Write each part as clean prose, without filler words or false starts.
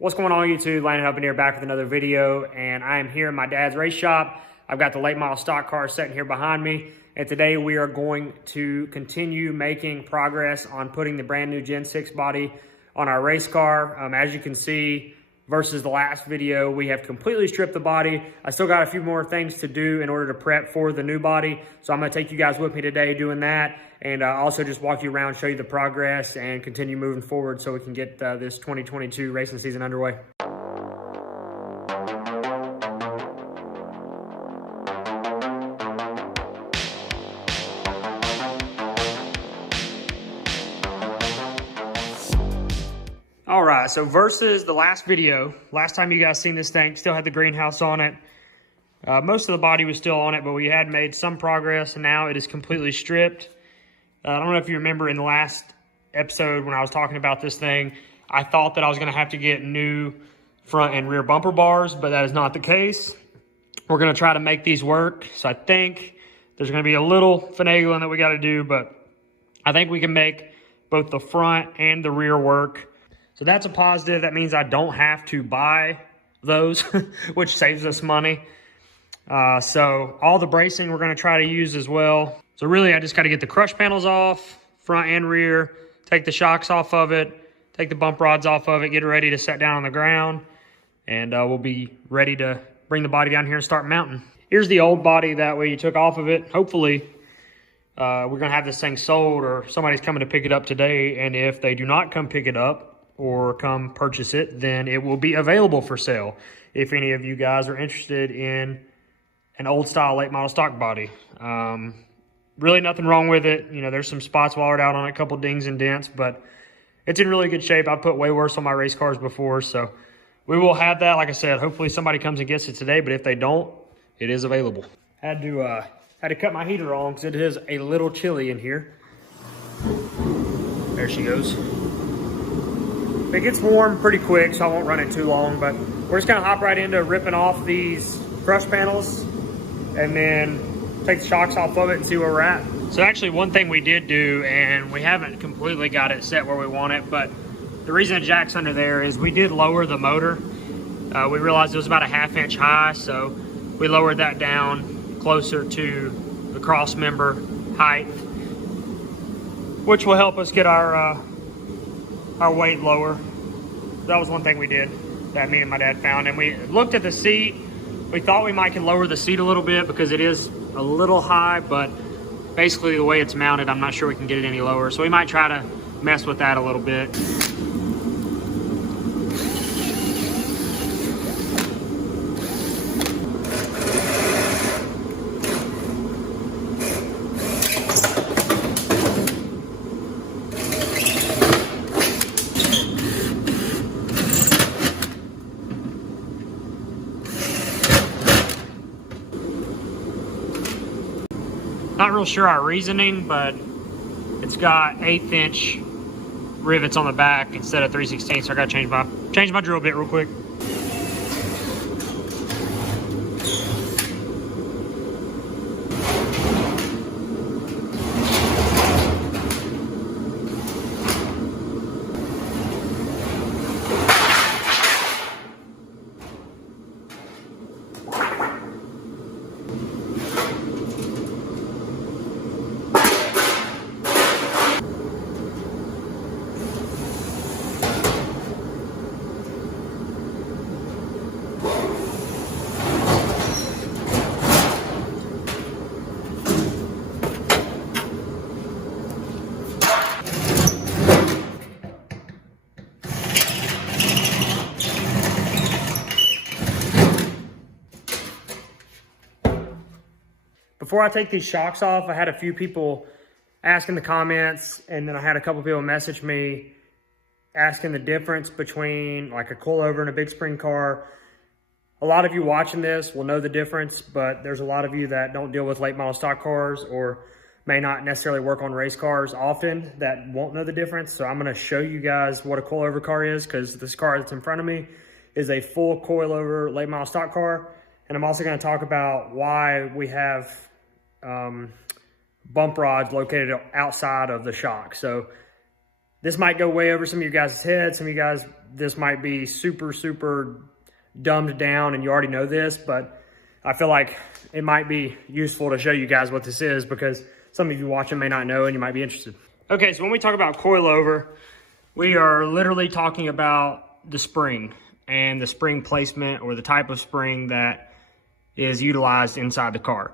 What's going on YouTube? Landon Huffman here, back with another video, and I am here in my dad's race shop. I've got the late model stock car sitting here behind me, and today we are going to continue making progress on putting the brand new Gen 6 body on our race car. As you can see, versus the last video, we have completely stripped the body. I still got a few more things to do in order to prep for the new body, so I'm gonna take you guys with me today doing that, and also just walk you around, show you the progress, and continue moving forward so we can get this 2022 racing season underway. All right, so versus the last video, last time you guys seen this thing, still had the greenhouse on it. Most of the body was still on it, but we had made some progress, and now it is completely stripped. I don't know if you remember in the last episode when I was talking about this thing, I thought that I was gonna have to get new front and rear bumper bars, but that is not the case. We're gonna try to make these work. So I think there's gonna be a little finagling that we gotta do, but I think we can make both the front and the rear work. So that's a positive. That means I don't have to buy those, which saves us money. So all the bracing we're gonna try to use as well. So really, I just gotta get the crush panels off, front and rear, take the shocks off of it, take the bump rods off of it, get it ready to set down on the ground, and we'll be ready to bring the body down here and start mounting. Here's the old body that we took off of it. Hopefully, we're gonna have this thing sold, or somebody's coming to pick it up today, and if they do not come pick it up, or come purchase it, then it will be available for sale if any of you guys are interested in an old style late model stock body. Really nothing wrong with it. You know, there's some spots walled out on it, a couple dings and dents, but it's in really good shape. I've put way worse on my race cars before, so we will have that. Like I said, hopefully somebody comes and gets it today, but if they don't, it is available. Had to cut my heater on because it is a little chilly in here. There she goes. It gets warm pretty quick, so I won't run it too long, but we're just gonna hop right into ripping off these crush panels and then take the shocks off of it and see where we're at. So actually one thing we did do, and we haven't completely got it set where we want it, but the reason the jack's under there is we did lower the motor. We realized it was about a 1/2 inch high, so we lowered that down closer to the cross member height, which will help us get our weight lower. That was one thing we did that me and my dad found. And we looked at the seat. We thought we might can lower the seat a little bit because it is a little high, but basically the way it's mounted, I'm not sure we can get it any lower. So we might try to mess with that a little bit. Not real sure our reasoning, but it's got 1/8 inch rivets on the back instead of 3/16, so I gotta change my drill bit real quick. Before I take these shocks off, I had a few people ask in the comments, and then I had a couple people message me asking the difference between like a coilover and a big spring car. A lot of you watching this will know the difference, but there's a lot of you that don't deal with late model stock cars or may not necessarily work on race cars often that won't know the difference. So I'm gonna show you guys what a coilover car is, because this car that's in front of me is a full coilover late model stock car. And I'm also gonna talk about why we have bump rods located outside of the shock. So This might go way over some of you guys' heads. Some of you guys, this might be super, super dumbed down and you already know this, but I feel like it might be useful to show you guys what this is because some of you watching may not know and you might be interested. Okay, so when we talk about coilover, we are literally talking about the spring and the spring placement or the type of spring that is utilized inside the car.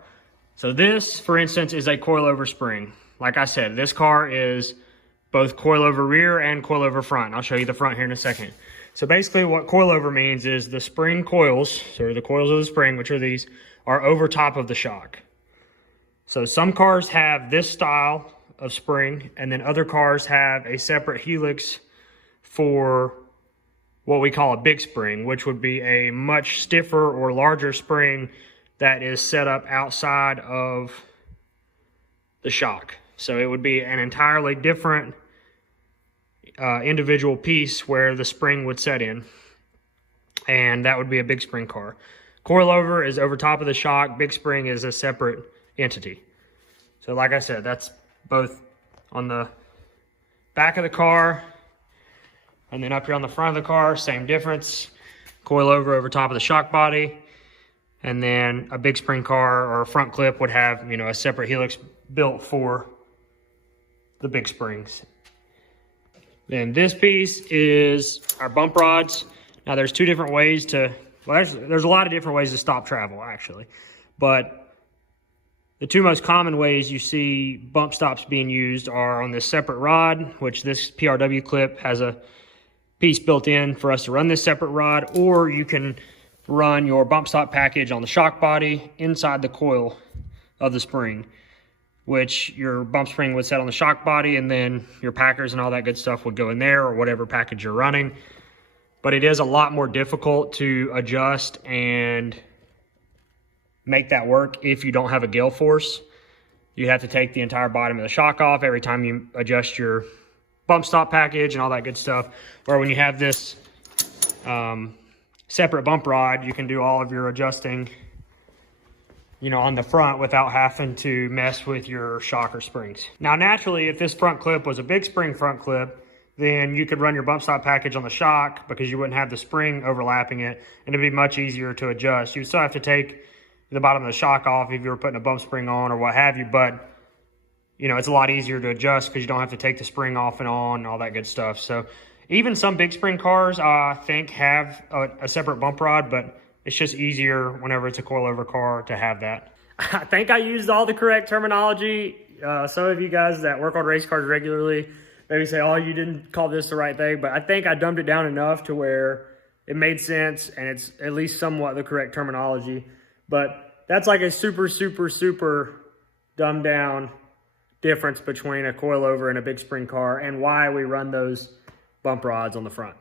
So this, for instance, is a coilover spring. Like I said, this car is both coilover rear and coilover front. I'll show you the front here in a second. So basically what coilover means is the spring coils, so the coils of the spring, which are these, are over top of the shock. So some cars have this style of spring, and then other cars have a separate helix for what we call a big spring, which would be a much stiffer or larger spring that is set up outside of the shock. So it would be an entirely different individual piece where the spring would set in, and that would be a big spring car. Coilover is over top of the shock. Big spring is a separate entity. So like I said, that's both on the back of the car and then up here on the front of the car, same difference. Coilover over top of the shock body, and then a big spring car or a front clip would have, you know, a separate helix built for the big springs. Then this piece is our bump rods. Now there's two different ways to, well, there's a lot of different ways to stop travel actually, but the two most common ways you see bump stops being used are on this separate rod, which this PRW clip has a piece built in for us to run this separate rod, or you can run your bump stop package on the shock body inside the coil of the spring, which your bump spring would set on the shock body, and then your packers and all that good stuff would go in there or whatever package you're running. But it is a lot more difficult to adjust and make that work if you don't have a gale force. You have to take the entire bottom of the shock off every time you adjust your bump stop package and all that good stuff. Or when you have this separate bump rod, you can do all of your adjusting, you know, on the front without having to mess with your shock or springs. Now, naturally, if this front clip was a big spring front clip, then you could run your bump stop package on the shock because you wouldn't have the spring overlapping it, and it'd be much easier to adjust. You would still have to take the bottom of the shock off if you were putting a bump spring on or what have you, but you know, it's a lot easier to adjust because you don't have to take the spring off and on and all that good stuff. So even some big spring cars, I think, have a separate bump rod, but it's just easier whenever it's a coilover car to have that. I think I used all the correct terminology. Some of you guys that work on race cars regularly maybe say, oh, you didn't call this the right thing, but I think I dumbed it down enough to where it made sense and it's at least somewhat the correct terminology. But that's like a super, super, super dumbed down difference between a coilover and a big spring car and why we run those bump rods on the front.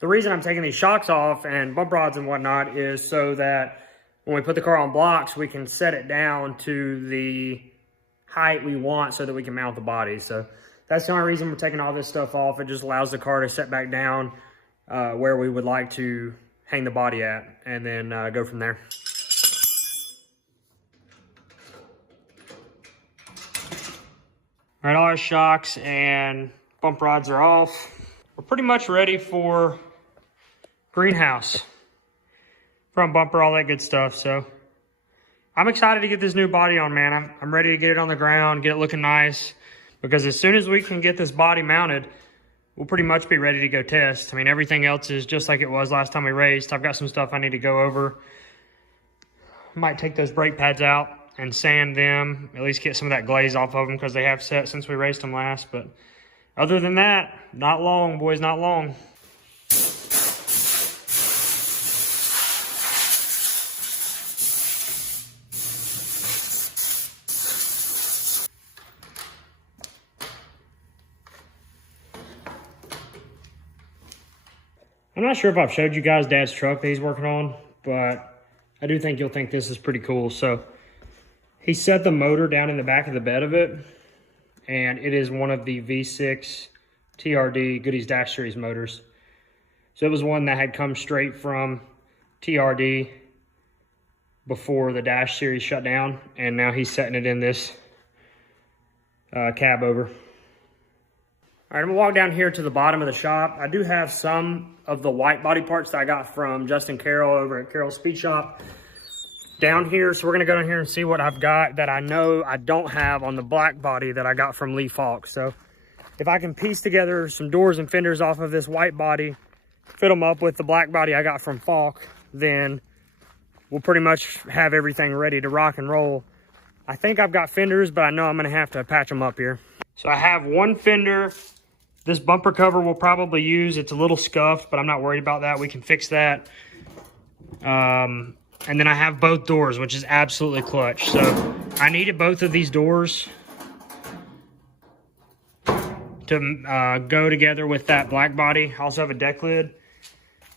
The reason I'm taking these shocks off and bump rods and whatnot is so that when we put the car on blocks, we can set it down to the height we want so that we can mount the body. So that's the only reason we're taking all this stuff off. It just allows the car to set back down where we would like to hang the body at, and then go from there. All right, all our shocks and bump rods are off. We're pretty much ready for greenhouse, front bumper, all that good stuff. So I'm excited to get this new body on, man. I'm ready to get it on the ground, get it looking nice, because as soon as we can get this body mounted, we'll pretty much be ready to go test. I mean, everything else is just like it was last time we raced. I've got some stuff I need to go over. Might take those brake pads out and sand them, at least get some of that glaze off of them because they have set since we raced them last. But other than that, not long, boys, not long. I'm not sure if I've showed you guys Dad's truck that he's working on, but I do think you'll think this is pretty cool. So he set the motor down in the back of the bed of it, and it is one of the V6 TRD Goodies Dash Series motors. So it was one that had come straight from TRD before the Dash Series shut down, and now he's setting it in this cab over. All right, I'm gonna walk down here to the bottom of the shop. I do have some of the white body parts that I got from Justin Carroll over at Carroll's Speed Shop down here. So we're gonna go down here and see what I've got that I know I don't have on the black body that I got from Lee Falk. So if I can piece together some doors and fenders off of this white body, fit them up with the black body I got from Falk, then we'll pretty much have everything ready to rock and roll. I think I've got fenders, but I know I'm gonna have to patch them up here. So I have one fender. This bumper cover we'll probably use. It's a little scuffed, but I'm not worried about that. We can fix that. And then I have both doors, which is absolutely clutch. So I needed both of these doors to go together with that black body. I also have a deck lid.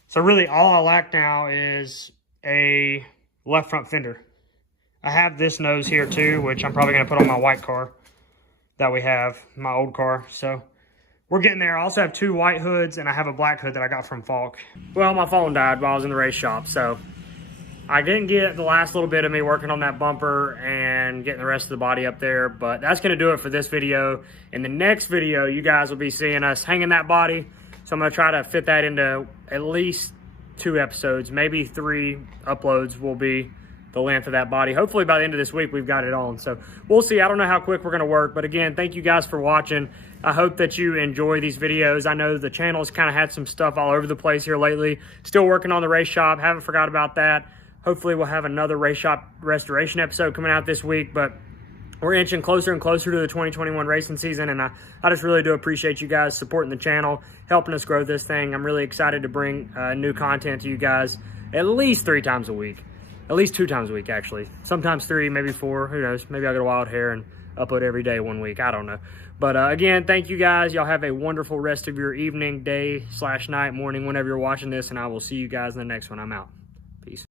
So really all I lack now is a left front fender. I have this nose here too, which I'm probably gonna put on my white car that we have, my old car. So we're getting there. I also have two white hoods, and I have a black hood that I got from Falk. Well, my phone died while I was in the race shop, so I didn't get the last little bit of me working on that bumper and getting the rest of the body up there, but that's gonna do it for this video. In the next video, you guys will be seeing us hanging that body. So I'm gonna try to fit that into at least 2 episodes, maybe 3 uploads will be the length of that body. Hopefully by the end of this week, we've got it on. So we'll see. I don't know how quick we're gonna work, but again, thank you guys for watching. I hope that you enjoy these videos. I know the channel's kind of had some stuff all over the place here lately. Still working on the race shop. Haven't forgot about that. Hopefully we'll have another race shop restoration episode coming out this week, but we're inching closer and closer to the 2021 racing season, and I just really do appreciate you guys supporting the channel, helping us grow this thing. I'm really excited to bring new content to you guys at least 3 times a week. At least 2 times a week, actually. Sometimes 3, maybe 4, who knows. Maybe I'll get a wild hair and upload every day one week, I don't know. But again, thank you guys. Y'all have a wonderful rest of your evening, day/night, morning, whenever you're watching this, and I will see you guys in the next one. I'm out. Peace.